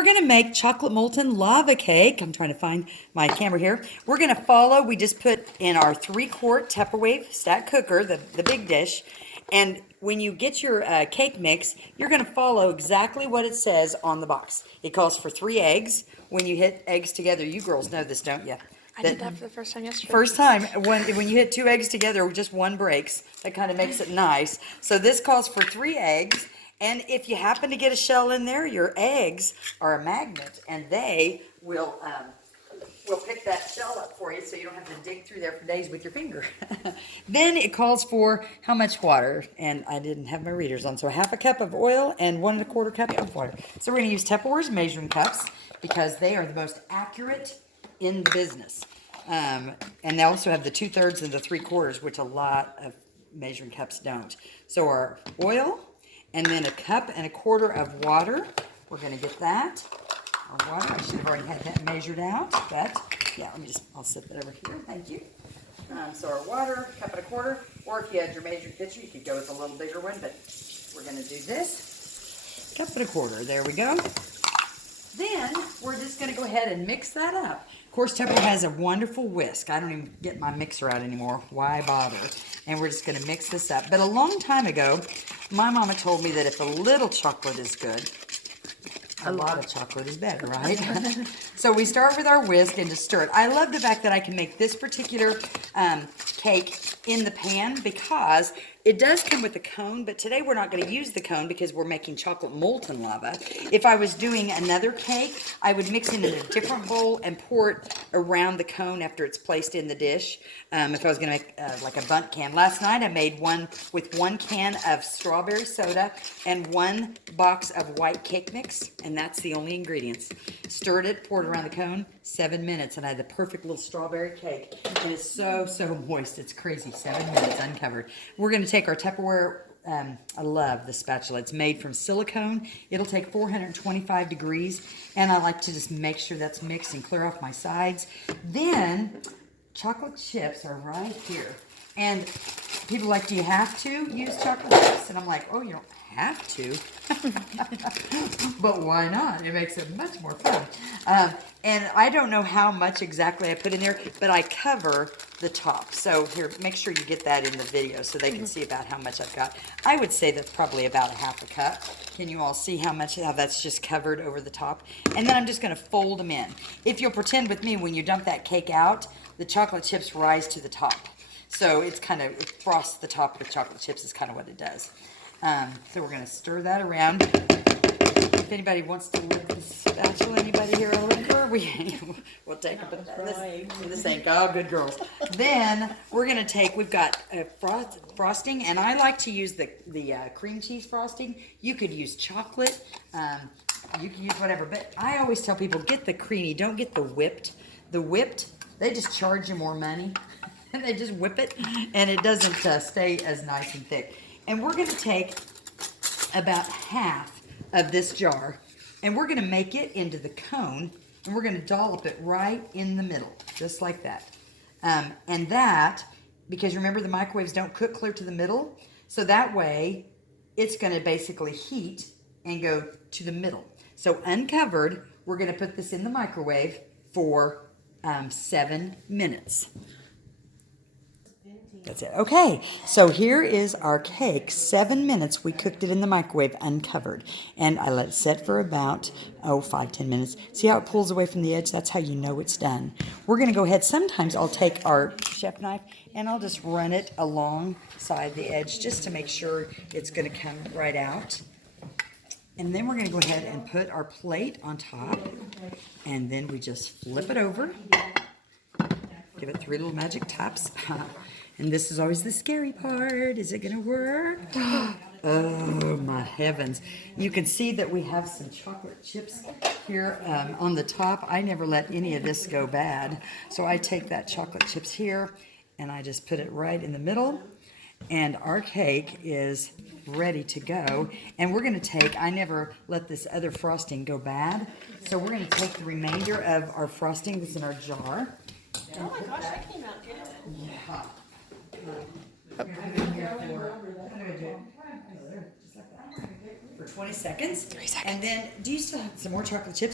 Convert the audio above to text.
We're going to make chocolate molten lava cake. I'm trying to find my camera here. We're going to follow, we just put in our 3-quart Tupperware stack cooker, the big dish. And when you get your cake mix, you're going to follow exactly what it says on the box. It calls for 3 eggs. When you hit eggs together, you girls know this, don't you? I did that for the first time yesterday. First time, when you hit 2 eggs together, just one breaks. That kind of makes it nice. So this calls for 3 eggs. And if you happen to get a shell in there, your eggs are a magnet, and they will pick that shell up for you so you don't have to dig through there for days with your finger. Then it calls for how much water? And I didn't have my readers on, so 1/2 cup of oil and 1 1/4 cup of water. So we're going to use Tupperware's measuring cups because they are the most accurate in the business. And they also have the 2/3 and the 3/4, which a lot of measuring cups don't. So our oil, and then 1 1/4 cups of water. We're going to get that. Our water, I should have already had that measured out, but yeah, I'll set that over here. Thank you. So our water, 1 1/4 cups, or if you had your measuring pitcher, you could go with a little bigger one, but we're going to do this. 1 1/4 cups. There we go. Then we're just going to go ahead and mix that up. Of course, Tupperware has a wonderful whisk. I don't even get my mixer out anymore. Why bother? And we're just going to mix this up. But a long time ago, my mama told me that if a little chocolate is good, a lot of chocolate is better, right? So we start with our whisk and just stir it. I love the fact that I can make this particular cake in the pan because it does come with a cone, but today we're not going to use the cone because we're making chocolate molten lava. If I was doing another cake, I would mix it in a different bowl and pour it around the cone after it's placed in the dish. If I was going to make like a bundt can. Last night I made one with 1 can of strawberry soda and 1 box of white cake mix, and that's the only ingredients. Stirred it, poured it around the cone, 7 minutes, and I had the perfect little strawberry cake. And it's so moist. It's crazy. 7 minutes uncovered. We're going to take our Tupperware. I love the spatula. It's made from silicone. It'll take 425 degrees, and I like to just make sure that's mixed and clear off my sides. Then chocolate chips are right here. And people are like, do you have to use chocolate chips? And I'm like, oh, you don't have to. But why not? It makes it much more fun. And I don't know how much exactly I put in there, but I cover the top. So here, make sure you get that in the video so they can see about how much I've got. I would say that's probably about 1/2 cup. Can you all see how that's just covered over the top? And then I'm just going to fold them in. If you'll pretend with me, when you dump that cake out, the chocolate chips rise to the top. So it's kind of, it frosts the top with chocolate chips is kind of what it does. So we're going to stir that around. If anybody wants to lick the spatula, anybody here a liquor, we'll take it in the sink. Oh, good girls. Then we're going to take, we've got frosting, and I like to use the cream cheese frosting. You could use chocolate. You can use whatever, but I always tell people, get the creamy, don't get the whipped. The whipped, they just charge you more money. And they just whip it, and it doesn't stay as nice and thick. And we're going to take about 1/2 of this jar, and we're going to make it into the cone, and we're going to dollop it right in the middle, just like that. And that, because remember the microwaves don't cook clear to the middle, so that way it's going to basically heat and go to the middle. So uncovered, we're going to put this in the microwave for 7 minutes. That's it. Okay, so here is our cake. 7 minutes we cooked it in the microwave uncovered. And I let it set for about, 5-10 minutes. See how it pulls away from the edge? That's how you know it's done. We're going to go ahead. Sometimes I'll take our chef knife and I'll just run it alongside the edge just to make sure it's going to come right out. And then we're going to go ahead and put our plate on top. And then we just flip it over. Give it 3 little magic taps. And this is always the scary part. Is it going to work? Oh, my heavens. You can see that we have some chocolate chips here on the top. I never let any of this go bad. So I take that chocolate chips here, and I just put it right in the middle. And our cake is ready to go. And we're going to take, I never let this other frosting go bad. So we're going to take the remainder of our frosting that's in our jar. Oh my gosh, that came out good. Yeah. For 20 seconds. 3 seconds. And then, do you still have some more chocolate chips?